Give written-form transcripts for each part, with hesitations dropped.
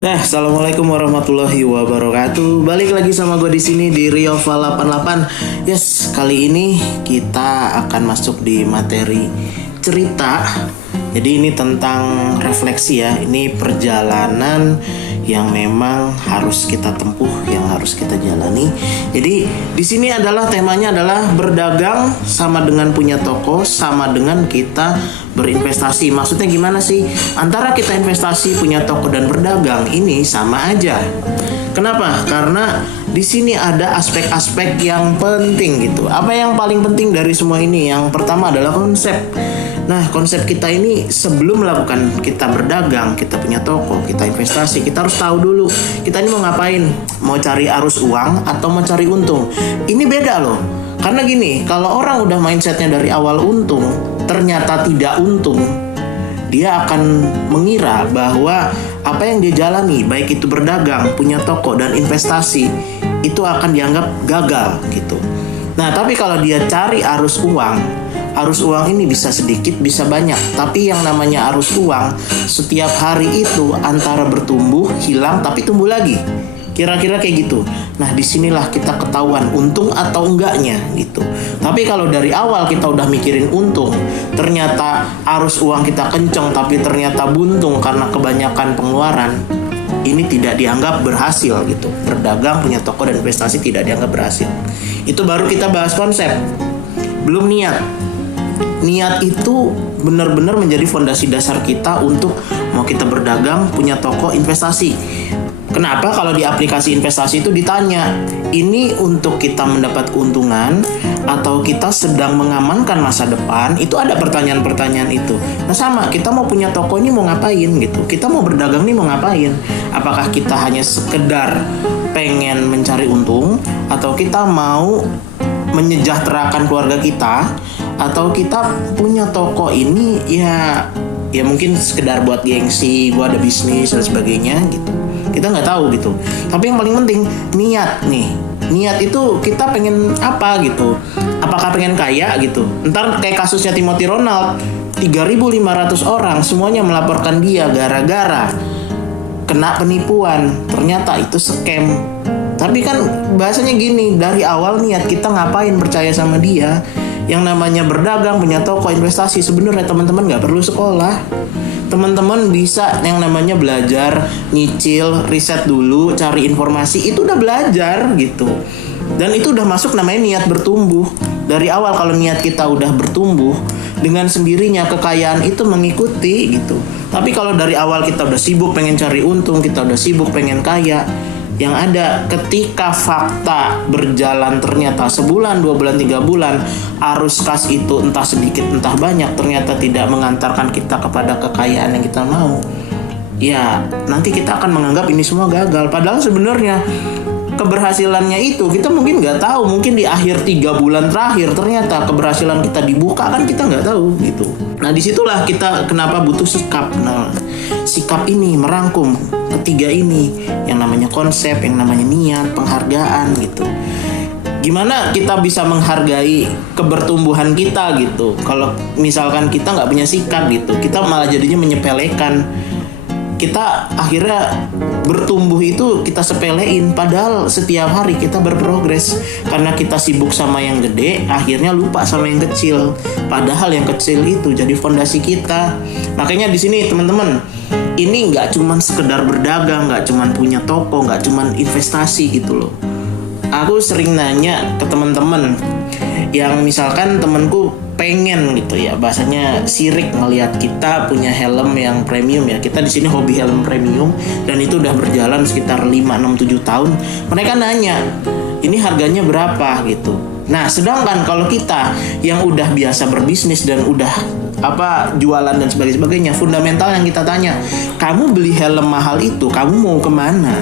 Assalamualaikum warahmatullahi wabarakatuh. Balik lagi sama gue di sini di Riova 88. Yes, kali ini kita akan masuk di materi cerita. Jadi ini tentang refleksi ya. Ini perjalanan yang memang harus kita tempuh, yang harus kita jalani. Jadi di sini adalah temanya adalah berdagang sama dengan punya toko, sama dengan kita berinvestasi. Maksudnya gimana sih? Antara kita investasi, punya toko dan berdagang ini sama aja. Kenapa? Karena di sini ada aspek-aspek yang penting gitu. Apa yang paling penting dari semua ini? Yang pertama adalah konsep. Nah, konsep kita ini sebelum melakukan kita berdagang, kita punya toko, kita investasi, kita harus tahu dulu kita ini mau ngapain. Mau cari arus uang atau mau cari untung. Ini beda loh. Karena gini, kalau orang udah mindsetnya dari awal untung, ternyata tidak untung, dia akan mengira bahwa apa yang dia jalani, baik itu berdagang, punya toko, dan investasi, itu akan dianggap gagal gitu. Nah, tapi kalau dia cari arus uang ini bisa sedikit, bisa banyak. Tapi yang namanya arus uang, setiap hari itu antara bertumbuh, hilang, tapi tumbuh lagi. Kira-kira kayak gitu. Nah, disinilah kita ketahuan untung atau enggaknya gitu. Tapi kalau dari awal kita udah mikirin untung, ternyata arus uang kita kenceng tapi ternyata buntung karena kebanyakan pengeluaran, ini tidak dianggap berhasil gitu. Berdagang, punya toko, dan investasi tidak dianggap berhasil. Itu baru kita bahas konsep. Belum niat. Niat itu benar-benar menjadi fondasi dasar kita untuk mau kita berdagang, punya toko, investasi. Kenapa kalau di aplikasi investasi itu ditanya, ini untuk kita mendapat keuntungan atau kita sedang mengamankan masa depan? Itu ada pertanyaan-pertanyaan itu. Nah sama, kita mau punya toko ini mau ngapain gitu? Kita mau berdagang ini mau ngapain? Apakah kita hanya sekedar pengen mencari untung? Atau kita mau menyejahterakan keluarga kita? Atau kita punya toko ini ya mungkin sekedar buat gengsi, gua ada bisnis dan sebagainya gitu. Kita nggak tahu gitu. Tapi yang paling penting niat nih. Niat itu kita pengen apa gitu. Apakah pengen kaya gitu? Ntar kayak kasusnya Timothy Ronald, 3.500 orang semuanya melaporkan dia gara-gara kena penipuan. Ternyata itu scam. Tapi kan bahasanya gini, dari awal niat kita ngapain percaya sama dia. Yang namanya berdagang, punya toko, investasi, sebenarnya teman-teman nggak perlu sekolah. Teman-teman bisa yang namanya belajar, nyicil, riset dulu, cari informasi, itu udah belajar gitu. Dan itu udah masuk namanya niat bertumbuh. Dari awal kalau niat kita udah bertumbuh, dengan sendirinya kekayaan itu mengikuti gitu. Tapi kalau dari awal kita udah sibuk pengen cari untung, kita udah sibuk pengen kaya, yang ada ketika fakta berjalan ternyata sebulan, 2 bulan, 3 bulan, arus kas itu entah sedikit entah banyak ternyata tidak mengantarkan kita kepada kekayaan yang kita mau. Ya, nanti kita akan menganggap ini semua gagal. Padahal sebenarnya keberhasilannya itu kita mungkin nggak tahu. Mungkin di akhir 3 bulan terakhir ternyata keberhasilan kita dibuka, kan kita nggak tahu gitu. Nah disitulah kita kenapa butuh sikap. Nah sikap ini merangkum ketiga ini, yang namanya konsep, yang namanya niat, penghargaan gitu. Gimana kita bisa menghargai kebertumbuhan kita gitu? Kalau misalkan kita nggak punya sikap gitu, kita malah jadinya menyepelekan. Kita akhirnya bertumbuh itu kita sepelein, padahal setiap hari kita berprogres. Karena kita sibuk sama yang gede, akhirnya lupa sama yang kecil. Padahal yang kecil itu jadi fondasi kita. Makanya di sini teman-teman, ini nggak cuman sekedar berdagang, nggak cuman punya toko, nggak cuman investasi gitu loh. Aku sering nanya ke teman-teman yang misalkan temanku pengen gitu ya, bahasanya sirik ngelihat kita punya helm yang premium ya. Kita di sini hobi helm premium dan itu udah berjalan sekitar 5, 6, 7 tahun. Mereka nanya, ini harganya berapa gitu. Nah, sedangkan kalau kita yang udah biasa berbisnis dan udah jualan dan sebagainya, fundamental yang kita tanya, kamu beli helm mahal itu, kamu mau kemana?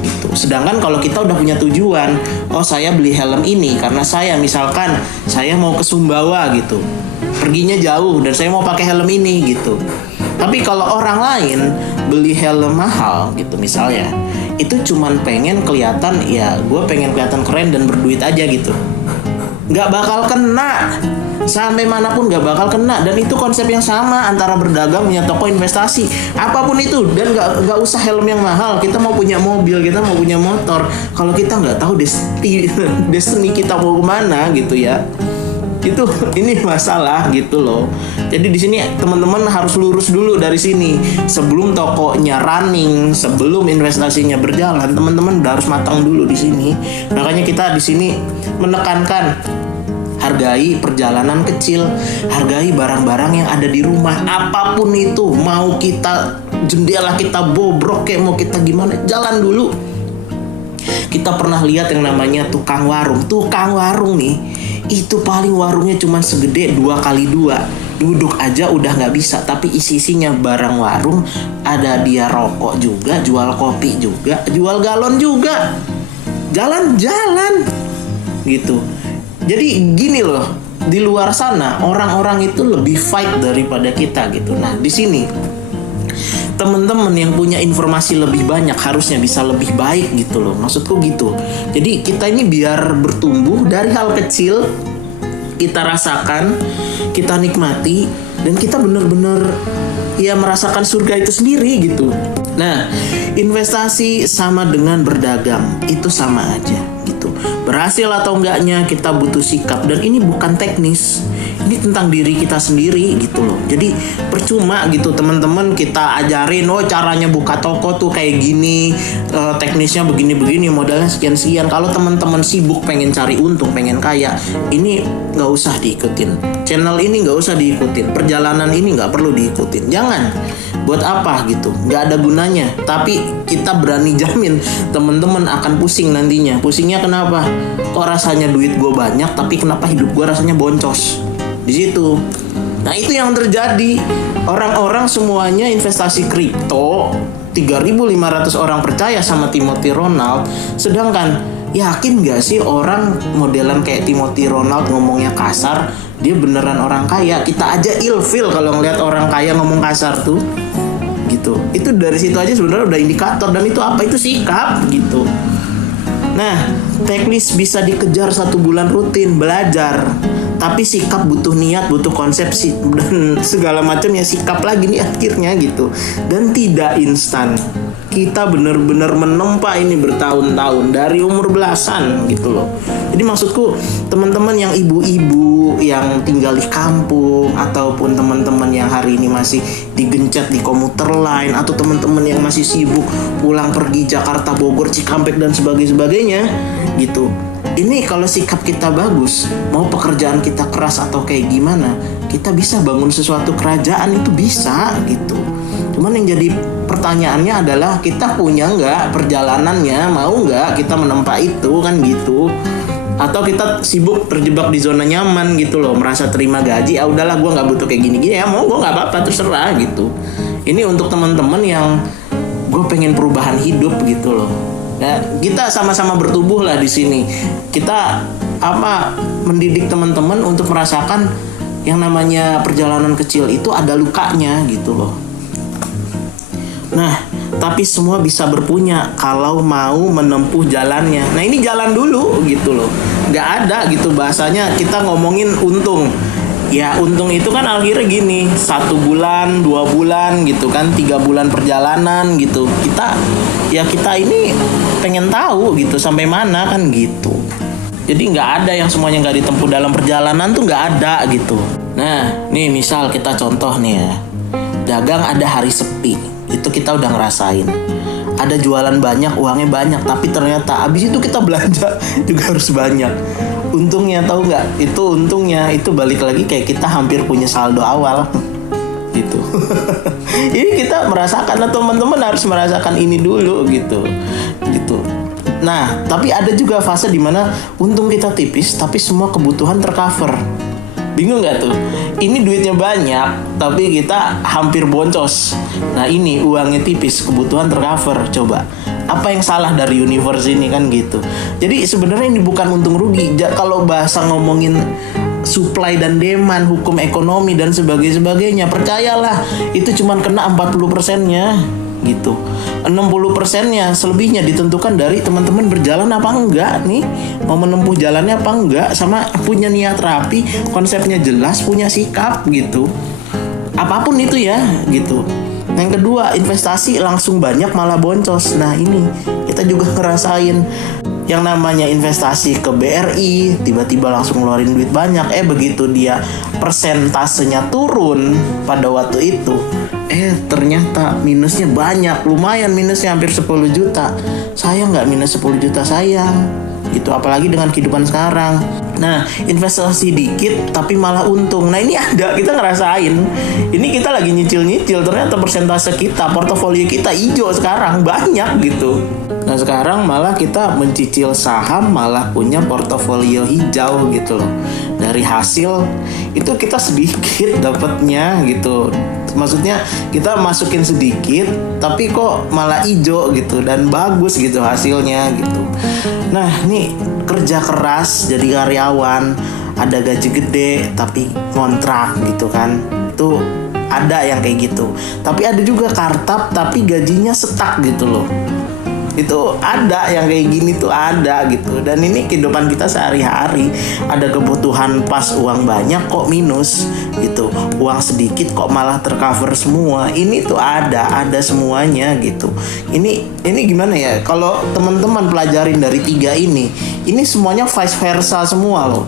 Gitu. Sedangkan kalau kita udah punya tujuan, oh saya beli helm ini karena saya misalkan saya mau ke Sumbawa gitu, perginya jauh dan saya mau pakai helm ini gitu. Tapi kalau orang lain beli helm mahal gitu misalnya, itu cuman pengen kelihatan, ya gue pengen kelihatan keren dan berduit aja gitu. nggak bakal kena. Sampai manapun nggak bakal kena. Dan itu konsep yang sama antara berdagang, punya toko, investasi, apapun itu. Dan nggak usah helm yang mahal. Kita mau punya mobil, kita mau punya motor, kalau kita nggak tahu destiny kita mau kemana gitu ya, ini masalah gitu loh. Jadi di sini teman-teman harus lurus dulu dari sini. Sebelum tokonya running, sebelum investasinya berjalan, teman-teman udah harus matang dulu di sini. Makanya kita di sini menekankan hargai perjalanan kecil, hargai barang-barang yang ada di rumah, apapun itu. Mau kita jendela kita bobrok kayak mau kita gimana, jalan dulu. Kita pernah lihat yang namanya tukang warung nih, itu paling warungnya cuma segede 2x2, duduk aja udah nggak bisa, tapi isinya barang warung. Ada dia rokok juga, jual kopi juga, jual galon juga, jalan-jalan gitu. Jadi gini loh, di luar sana orang-orang itu lebih fight daripada kita gitu. Nah di sini teman-teman yang punya informasi lebih banyak harusnya bisa lebih baik gitu loh, maksudku gitu. Jadi kita ini biar bertumbuh dari hal kecil, kita rasakan, kita nikmati, dan kita benar-benar ya merasakan surga itu sendiri gitu. Nah, investasi sama dengan berdagang, itu sama aja gitu. Berhasil atau enggaknya kita butuh sikap, dan ini bukan teknis. Ini tentang diri kita sendiri gitu loh. Jadi percuma gitu teman-teman kita ajarin, oh caranya buka toko tuh kayak gini, teknisnya begini-begini, modalnya sekian-sekian. Kalau teman-teman sibuk pengen cari untung, pengen kaya, ini nggak usah diikutin. Channel ini nggak usah diikutin. Perjalanan ini nggak perlu diikutin. Jangan. Buat apa gitu? Nggak ada gunanya. Tapi kita berani jamin teman-teman akan pusing nantinya. Pusingnya kenapa? Kok rasanya duit gue banyak, tapi kenapa hidup gue rasanya boncos? Di situ. Nah itu yang terjadi. Orang-orang semuanya investasi kripto, 3.500 orang percaya sama Timothy Ronald. Sedangkan yakin gak sih orang modelan kayak Timothy Ronald ngomongnya kasar, dia beneran orang kaya? Kita aja ilfil kalau ngeliat orang kaya ngomong kasar tuh gitu. Itu dari situ aja sebenarnya udah indikator. Dan itu apa? Itu sikap gitu. Nah, teknis bisa dikejar 1 bulan rutin belajar, tapi sikap butuh niat, butuh konsepsi dan segala macam ya, sikap lagi nih akhirnya gitu. Dan tidak instan. Kita benar-benar menempa ini bertahun-tahun dari umur belasan gitu loh. Jadi maksudku teman-teman yang ibu-ibu yang tinggal di kampung, ataupun teman-teman yang hari ini masih digencet di komuter lain, atau teman-teman yang masih sibuk pulang pergi Jakarta, Bogor, Cikampek dan sebagainya gitu. Ini kalau sikap kita bagus, mau pekerjaan kita keras atau kayak gimana, kita bisa bangun sesuatu kerajaan, itu bisa gitu. Cuman yang jadi pertanyaannya adalah kita punya nggak perjalanannya, mau nggak kita menempa itu kan gitu. Atau kita sibuk terjebak di zona nyaman gitu loh, merasa terima gaji, ah udahlah gue nggak butuh kayak gini-gini ya, mau gue nggak apa-apa, terserah gitu. Ini untuk teman-teman yang gue pengen perubahan hidup gitu loh. Nah, kita sama-sama bertumbuh lah di sini. Kita mendidik teman-teman untuk merasakan yang namanya perjalanan kecil itu ada lukanya gitu loh. Nah, tapi semua bisa berpunya kalau mau menempuh jalannya. Nah, ini jalan dulu gitu loh. Nggak ada gitu bahasanya kita ngomongin untung. Ya untung itu kan akhirnya gini, 1 bulan, 2 bulan gitu kan, 3 bulan perjalanan gitu. Kita ini pengen tahu gitu sampai mana kan gitu. Jadi nggak ada yang semuanya nggak ditempuh dalam perjalanan tuh, nggak ada gitu. Nah, nih misal kita contoh nih ya, dagang ada hari sepi, itu kita udah ngerasain. Ada jualan banyak, uangnya banyak, tapi ternyata abis itu kita belanja juga harus banyak. Untungnya tahu nggak? Itu untungnya itu balik lagi kayak kita hampir punya saldo awal gitu. Ini kita merasakan, atau teman-teman harus merasakan ini dulu gitu. Nah, tapi ada juga fase dimana untung kita tipis, tapi semua kebutuhan tercover. Bingung nggak tuh? Ini duitnya banyak, tapi kita hampir boncos. Nah ini uangnya tipis, kebutuhan tercover. Coba, apa yang salah dari universe ini kan gitu. Jadi sebenarnya ini bukan untung rugi. Kalau bahasa ngomongin supply dan demand, hukum ekonomi dan sebagainya, percayalah itu cuma kena 40%-nya gitu. 60%-nya selebihnya ditentukan dari teman-teman berjalan apa enggak nih, mau menempuh jalannya apa enggak, sama punya niat rapi, konsepnya jelas, punya sikap gitu. Apapun itu ya gitu. Yang kedua, investasi langsung banyak malah boncos. Nah ini kita juga ngerasain yang namanya investasi ke BRI, tiba-tiba langsung ngeluarin duit banyak. Begitu dia persentasenya turun pada waktu itu, ternyata minusnya banyak, lumayan minusnya hampir 10 juta. Sayang nggak minus 10 juta, sayang gitu, apalagi dengan kehidupan sekarang. Nah, investasi dikit tapi malah untung. Nah, ini ada, kita ngerasain. Ini kita lagi nyicil-nyicil, ternyata persentase kita, portofolio kita hijau sekarang, banyak gitu. Nah, sekarang malah kita mencicil saham, malah punya portofolio hijau gitu loh. Dari hasil itu kita sedikit dapatnya gitu. Maksudnya kita masukin sedikit tapi kok malah hijau gitu dan bagus gitu hasilnya gitu. Nah, ini kerja keras jadi karyawan, ada gaji gede tapi kontrak gitu kan. Itu ada yang kayak gitu. Tapi ada juga kartap tapi gajinya stuck gitu loh. Itu ada yang kayak gini tuh, ada gitu. Dan ini kehidupan kita sehari-hari. Ada kebutuhan pas uang banyak kok minus gitu, uang sedikit kok malah tercover semua. Ini tuh ada semuanya gitu. Ini gimana ya, kalau teman-teman pelajarin dari 3 ini semuanya vice versa semua loh.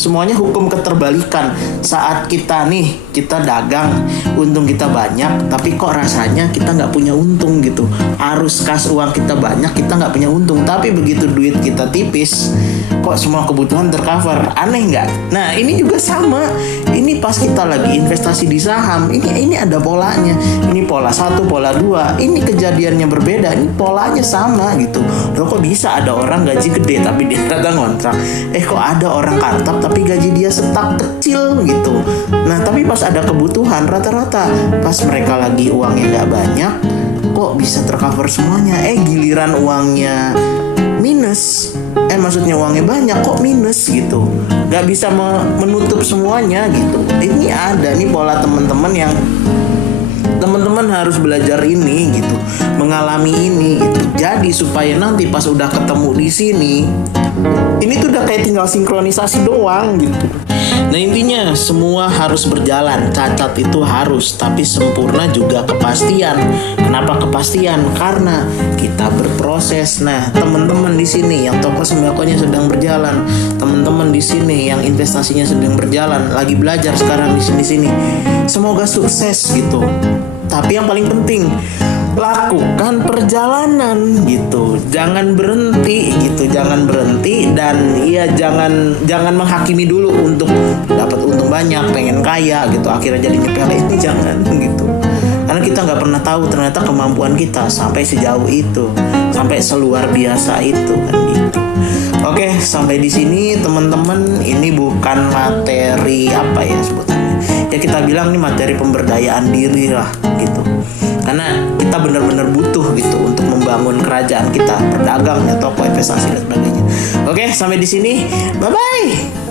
Semuanya hukum keterbalikan. Saat kita dagang, untung kita banyak, tapi kok rasanya kita nggak punya untung gitu. Arus kas uang kita banyak, kita nggak punya untung. Tapi begitu duit kita tipis, kok semua kebutuhan tercover. Aneh nggak? Nah, ini juga sama. Ini pas kita lagi investasi di saham, ini ada polanya. Ini pola 1, pola 2. Ini kejadiannya berbeda. Ini polanya sama gitu. Loh, kok bisa ada orang gaji gede tapi dia kagak ngontrak? Kok ada orang kartap tapi gaji dia setak kecil gitu. Nah, tapi pas ada kebutuhan, rata-rata pas mereka lagi uangnya nggak banyak, kok bisa tercover semuanya. Giliran uangnya minus, maksudnya uangnya banyak kok minus gitu, nggak bisa menutup semuanya gitu. Ini ada nih pola teman-teman yang teman-teman harus belajar ini gitu, mengalami ini gitu. Jadi supaya nanti pas udah ketemu di sini, ini tuh udah kayak tinggal sinkronisasi doang gitu. Nah, intinya semua harus berjalan. Cacat itu harus, tapi sempurna juga kepastian. Kenapa kepastian? Karena kita berproses. Nah, teman-teman di sini yang toko sembakonya sedang berjalan, teman-teman di sini yang investasinya sedang berjalan, lagi belajar sekarang di sini. Semoga sukses gitu. Tapi yang paling penting, lakukan perjalanan gitu, jangan berhenti gitu, jangan berhenti. Dan ya jangan menghakimi dulu untuk dapat untung banyak, pengen kaya gitu, akhirnya jadi nyepele. Ini jangan gitu, karena kita nggak pernah tahu ternyata kemampuan kita sampai sejauh itu, sampai seluar biasa itu kan gitu. Oke, sampai di sini teman-teman. Ini bukan materi apa ya sebutannya, ya kita bilang ini materi pemberdayaan diri lah gitu. Karena kita benar-benar butuh gitu untuk membangun kerajaan kita, berdagang ya, toko investasi dan sebagainya. Oke, sampai di sini. Bye-bye.